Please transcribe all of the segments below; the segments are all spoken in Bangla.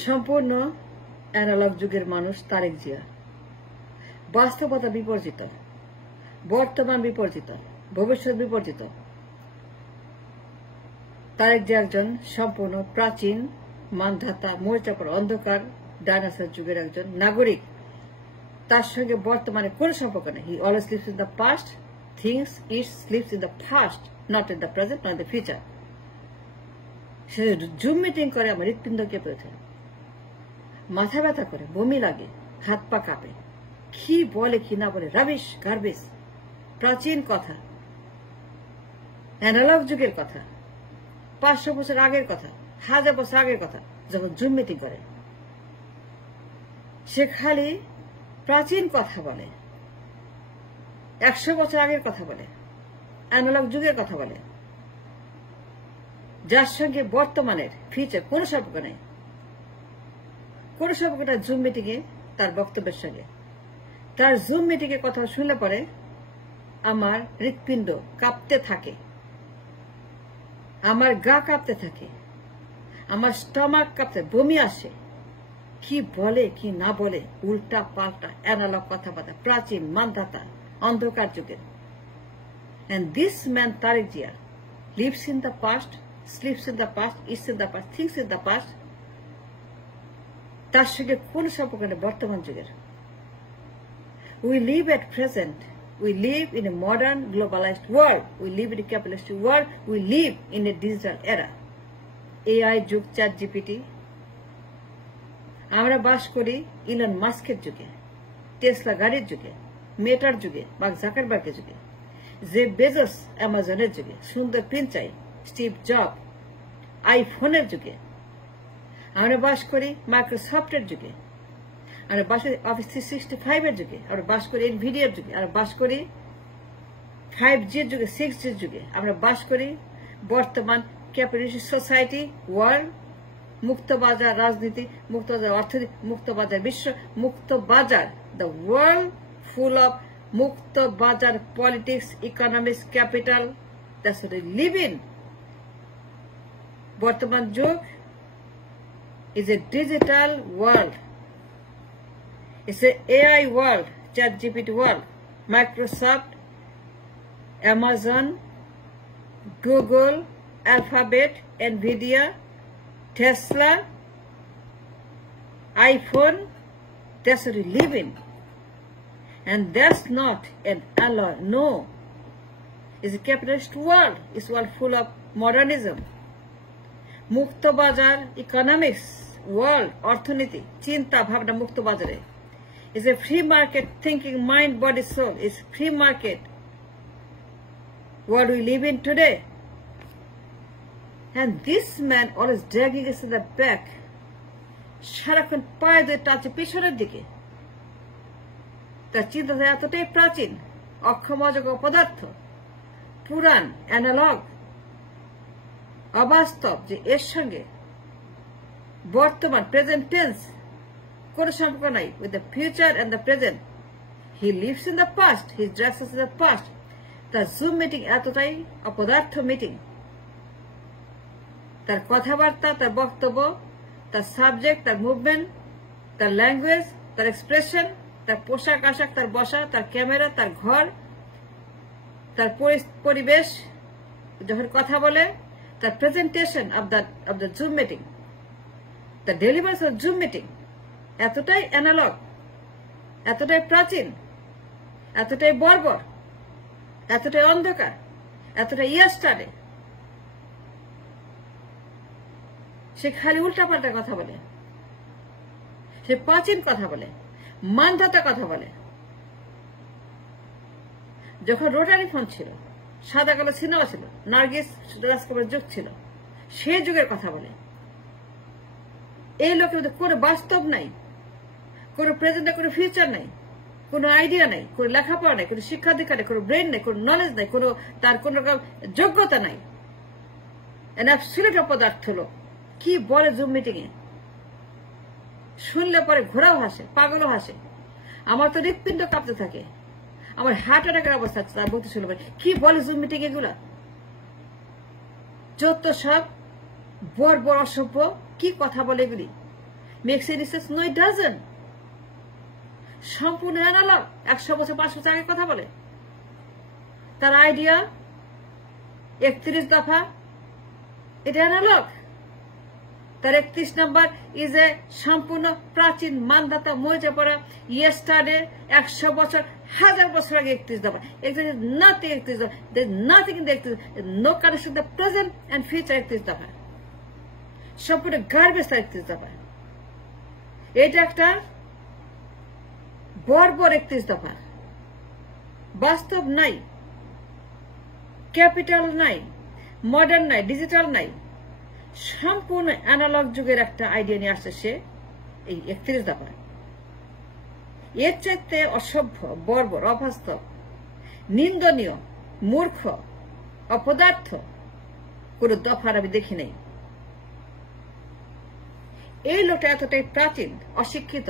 সম্পূর্ণ অ্যানালগ যুগের মানুষ তারেক জিয়া। বাস্তবতা বিপর্জিত, বর্তমান বিপর্জিত, ভবিষ্যৎ বিপর্জিত। তারেক জিয়া একজন সম্পূর্ণ প্রাচীন মানধাতা মরিচাপড় অন্ধকার ডাইনোসর যুগের একজন নাগরিক। তার সঙ্গে বর্তমানে কোনো সম্পর্ক নেই। He always leaves in the past, things it leaves in the past, not in the present, not in the future. Say zoom meeting করে আমার হৃৎপিণ্ড কেঁপে ওঠে, মাথা ব্যথা করে, বমি লাগে, হাত পা কাঁপে। কি বলে কি না বলে, রাবিশ গার্বেজ। প্রাচীন কথা, অ্যানালগ যুগের কথা, 500 বছর আগের কথা, 1000 বছর আগের কথা। যখন জুম মিটিং করে সে খালি প্রাচীন কথা বলে, 100 বছর আগের কথা বলে, অ্যানালগ যুগের কথা বলে, যার সঙ্গে বর্তমানের ফিউচার কোনো সম্পর্ক নেই। কোনো সম্পর্ক না জুম মিটিং এ তার বক্তব্যের সঙ্গে। তার জুম মিটিং এর কথা শুনলে পরে আমার হৃৎপিণ্ড কাঁপতে থাকে, আমার গা কাঁপতে থাকে, আমার স্টমাক কাঁপতে, বমি আসে। কি বলে কি না বলে, উল্টা পাল্টা অ্যানালগ কথাবার্তা, প্রাচীন মানধাতা অন্ধকার যুগের। And this man Tareq Jia lives in the past, sleeps in the past, eats in the past, thinks in the past. তার সঙ্গে কোন সম্পর্ক নেই বর্তমান যুগের। We live at present. We live in a modern globalized world. We live in a capitalistic world. We live in a digital era. AI যুগ, চ্যাট জিপিটি। আমরা বাস করি ইলন মাস্কের যুগে, টেসলা গাড়ির যুগে, মেটার যুগে, মার্ক জাকারবার্গের যুগে, জেফ বেজোস অ্যামাজনের যুগে, সুন্দর পিচাই, স্টিভ জব আইফোনের যুগে। আমরা বাস করি মাইক্রোসফটের যুগে, আমরা বাস করি অফিস 365 এর যুগে, আমরা বাস করি এনভিডিয়ার যুগে, আমরা বাস করি 5G এর যুগে, 6G এর যুগে। আমরা বাস করি বর্তমান ক্যাপিটালিস্ট সোসাইটি ওয়ার্ল্ড, মুক্ত বাজার রাজনীতি, মুক্ত বাজার অর্থনীতি, মুক্ত বাজার বিশ্ব, মুক্ত বাজার, দ্য ওয়ার্ল্ড ফুল অফ মুক্ত বাজার politics, economics, capital. That's what we live in. বর্তমান যুগ is a digital world. It's a AI world, ChatGPT world. Microsoft, Amazon, Google, Alphabet, Nvidia, Tesla, iPhone. That's what we live in. And that's not an alloy. No. It's a capitalist world. It's a world full of modernism. মুক্ত বাজার ইকোনমিক্স ওয়ার্ল্ড, অর্থনীতি, চিন্তা ভাবনা মুক্ত বাজারে। Is a free market thinking mind body soul. Is free market what we live in today. And this man always dragging us in the back. সারাক্ষণ পায়ে দিয়ে টাচে পিছনের দিকে। তার চিন্তাধারা এতটাই প্রাচীন, অক্ষম অযোগ্য পদার্থ, পুরান, অ্যানালগ, অবাস্তব, যে এর সঙ্গে বর্তমান প্রেজেন্ট টেন্স কোন সম্পর্ক নাই। With the future and the present he lives in the past, he dresses in the past. তার জুম মিটিং এতটাই অপদার্থ মিটিং। তার কথাবার্তা, তার বক্তব্য, তার সাবজেক্ট, তার মুভমেন্ট, তার ল্যাঙ্গুয়েজ, তার এক্সপ্রেশন, তার পোশাক আশাক, তার বসা, তার ক্যামেরা, তার ঘর, তার পরিবেশ, যখন কথা বলে, the presentation of the Zoom meeting, the deliverance of Zoom meeting, এতটাই অ্যানালগ, এতটাই প্রাচীন, এতটাই বর্বর, এতটাই অন্ধকার, এতটাই ইয়াস্টারে। সে খালি উল্টাপাল্টা কথা বলে, সে প্রাচীন কথা বলে, মানধাতা কথা বলে। যখন রোটারি ফোন ছিল, সাদা কালো সিনেমা ছিল, নার্গিস রাজকুমারের যুগ ছিল, সেই যুগের কথা বলে। এই লোকের মধ্যে কোনো বাস্তব নাই, কোনো প্রেজেন্ট নাই, কোনো ফিউচার নাই, কোনো আইডিয়া নাই, কোনো লেখাপড়া নাই, কোনো শিক্ষা দীক্ষা নেই, কোনো ব্রেন নেই, কোনো নলেজ নাই, কোনো তার কোন রকম যোগ্যতা নাই। অ্যাবসলিউট অপদার্থ লোক। কি বলে জুম মিটিং এ, শুনলে পরে ঘোড়াও হাসে, পাগলও হাসে। আমার তো হৃৎপিণ্ড কাঁপতে থাকে, আমার হার্ট অ্যাটাকের অবস্থা তার বলতে শুনলে পরে। কি বলে জুম মিটিং এগুলা, যত সব বর্বর অসভ্য, কি কথা বলে এগুলি। Makes any sense? No, it doesn't. সম্পূর্ণ অ্যানালগ। 100 বছর 500 বছর আগে কথা বলে। তার আইডিয়া 31 দফা, এটা অ্যানালগ। তার 31 নম্বর ইজ এ সম্পূর্ণ প্রাচীন মানধাতা মজে পড়া ইয়েস্টারডে 100 বছর 1000 বছর আগে 31 দফা। নাথিং 31 দফা, nothing in the 31, no connection the present and future 31 দফা। সম্পূর্ণ গার্বেজ 31 দফা। এটা একটা বর্বর 31 দফা। বাস্তব নাই, ক্যাপিটাল নাই, মডার্ন নাই, ডিজিটাল নাই, সম্পূর্ণ অ্যানালগ যুগের একটা আইডিয়া নিয়ে আসছে সে এই 31 দফা। এর চাইতে অসভ্য, বর্বর, অবাস্তব, নিন্দনীয়, মূর্খ, অপদার্থ কোন দফার আমি দেখি নাই। এই লোকটা এতটাই প্রাচীন, অশিক্ষিত,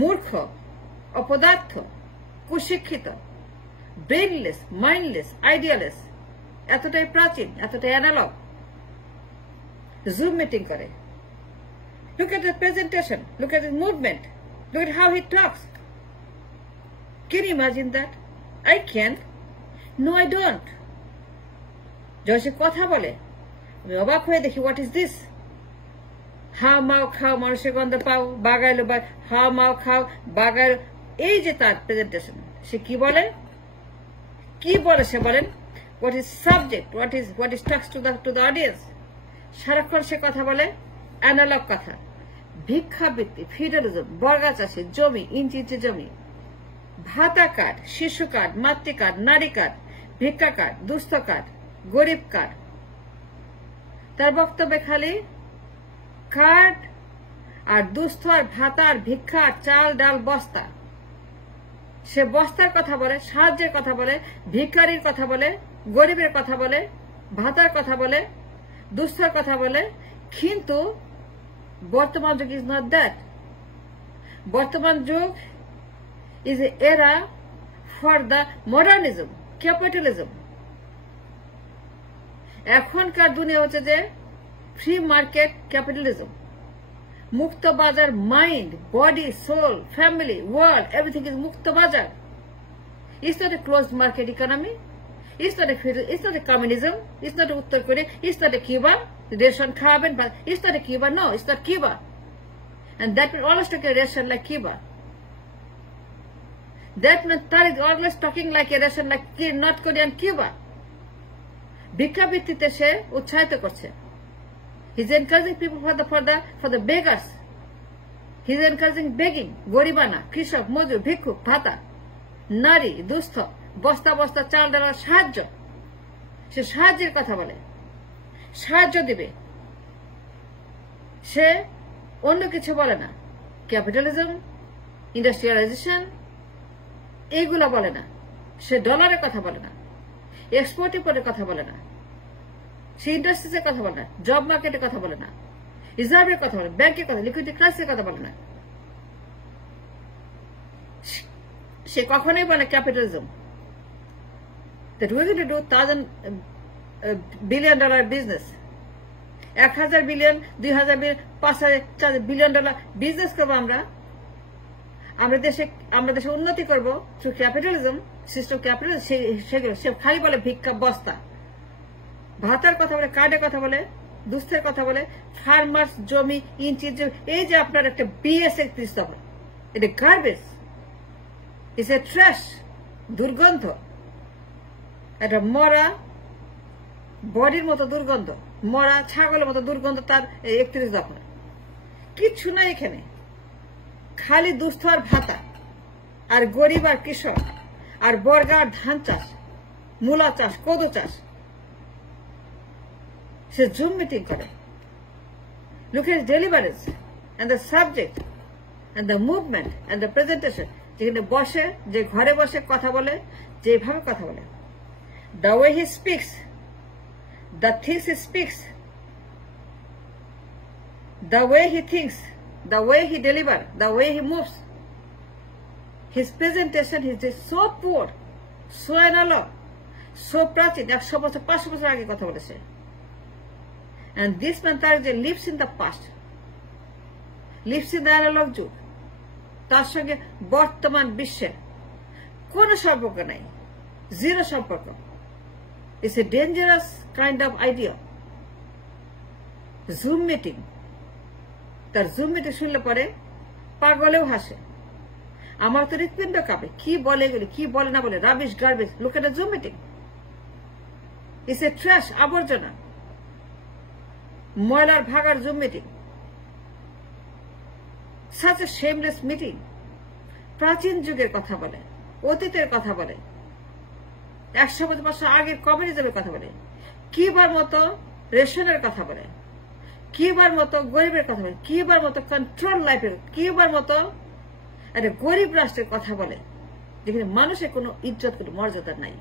মূর্খ, অপদার্থ, কুশিক্ষিত, ব্রেনলেস, মাইন্ডলেস, আইডিয়ালেস, এতটাই প্রাচীন, এতটাই অ্যানালগ, জুম মিটিং করে। Look at the presentation, look at his movement, look at how he talks. Can you imagine that? I can't. No, I don't. যখন সে কথা বলে আমি অবাক হয়ে দেখি, হোয়াট ইজ দিস? হাও মাও খাও, মানুষের গন্ধ পাও, বাগাইলো বা হাও মাও খাও, বাগাইলো। এই যে তার প্রেজেন্টেশন, সে কি বলে, কি বলে সে বলেন, what is subject, what is Tux to the audience. সারাক্ষণ সে কথা বলে অ্যানালগ কথা, ভিক্ষাবৃত্তি, ফিউডালিজম, বর্গা চাষে জমি, ইঞ্চি ইঞ্চি জমি, ভাতা কার্ড, শিশু কার্ড, মাতৃ কার্ড, নারী কার্ড, ভিক্ষা কার্ড, দুস্থ কার্ড, গরিব কার্ড। তার বক্তব্যে খালি কার্ড আর দুস্থ আর ভাতা আর ভিক্ষা আর চাল ডাল বস্তা। সে বস্তার কথা বলে, সাহায্যের কথা বলে, ভিক্ষারির কথা বলে, গরিবের কথা বলে, ভাতার কথা বলে, দুস্থর কথা বলে। কিন্তু বর্তমান যুগ ইজ নট দ্যাট। বর্তমান যুগ ইজ এ এরা ফর দ্য মডার্নিজম, ক্যাপিটালিজম। এখনকার দুনিয়া হচ্ছে যে ফ্রি মার্কেট ক্যাপিটালিজম, মুক্ত বাজার, mind, body, soul, family, world, everything is মুক্ত বাজার। It's not a closed market economy. It's not a communism. It's not a Uttar Korea. It's not a Cuba. Ration carbon, but it's not a Cuba. No, it's not Cuba. And that will always take a ration like Cuba. That means Tariq is always talking like a ration like North Korea and Cuba. ভিক্ষাবৃত্তিতে সে উৎসাহিত করছে। He's encouraging people for the beggars. He's encouraging begging, গরিবানা, কৃষক, মজুর, ভিক্ষুক, ভাতা, নারী, দুস্থ, বস্তা বস্তা চাল ডালার সাহায্য। সে সাহায্যের কথা বলে, সাহায্য দিবে। সে অন্য কিছু বলে না। ক্যাপিটালিজম, ইন্ডাস্ট্রিয়ালাইজেশন এইগুলা বলে না। সে ডলারের কথা বলে না, এক্সপোর্ট ইম্পোর্টের কথা বলে না, সে ইন্ডাস্ট্রিজের কথা বলে না, জব মার্কেটের কথা বলে না, রিজার্ভের কথা বলে, ব্যাংকের কথা, লিকুইডিটি ক্রাইসিসের কথা বলে না। সে কখনোই বলে capitalism that we're going to do $1,000 billion business, 1000 billion, 2000 billion, 5000 billion dollar business করবো আমরা দেশে উন্নতি করবো থ্রু ক্যাপিটালিজম, সিস্টেম ক্যাপিটালিজম। সেগুলো সে খালি বলে ভিক্ষা বস্তা, ভাতার কথা বলে, কার্ডের কথা বলে, দুস্থের কথা বলে, ফার্মার্স, জমি, ইঞ্চি জমি। এই যে আপনার একটা BS 31 দফা, এটা গার্বেজ, ইটস এ ট্র্যাশ, দুর্গন্ধ, একটা মরা বডির মতো দুর্গন্ধ, মরা ছাগলের মতো দুর্গন্ধ তার 31 দফা। কিচ্ছু নাই এখানে, খালি দুস্থ আর ভাতা, আর গরিব আর কৃষক, আর বর্গা আর ধান চাষ, মূলা চাষ, কোদো চাষ। সে জুম মিটিং করে। Look at his deliverance and the subject and the movement and the presentation. যেখানে বসে, যে ঘরে বসে কথা বলে, যেভাবে কথা বলে, the way he speaks, the things he speaks, the way he thinks, the way he delivers, the way he moves, his presentation is just so poor, so analog, so প্রাচীন, 100 বছর 500 বছর আগে কথা বলেছে। And this man lives in the past. Lives in the analogue যুগ, তার সঙ্গে বর্তমান বিশ্বের কোন সম্পর্ক নাই, জিরো সম্পর্ক। It's a dangerous kind of idea. Zoom meeting, তার জুম মিটিং শুনলে পরে পাগলেও হাসে। আমার তো হৃৎপিণ্ড কাঁপে, কি বলে এগুলি, কি বলে না বলে, rubbish garbage, look at zoom meeting. It's a trash, আবর্জনা, ময়লার ভাগার zoom meeting. Such a shameless meeting. প্রাচীন যুগের কথা বলে, অতীতের কথা বলে, 100 বছর আগের কমিউনিজমের কথা বলে, কিবার মতো রেশনের কথা বলে, কিবার মতো গরিবের কথা বলে, কিবার মতো কন্ট্রোল লাইফের, কিবার মতো একটা গরিব রাষ্ট্রের কথা বলে, যেখানে মানুষের কোনো ইজ্জত, কোনো মর্যাদা নাই।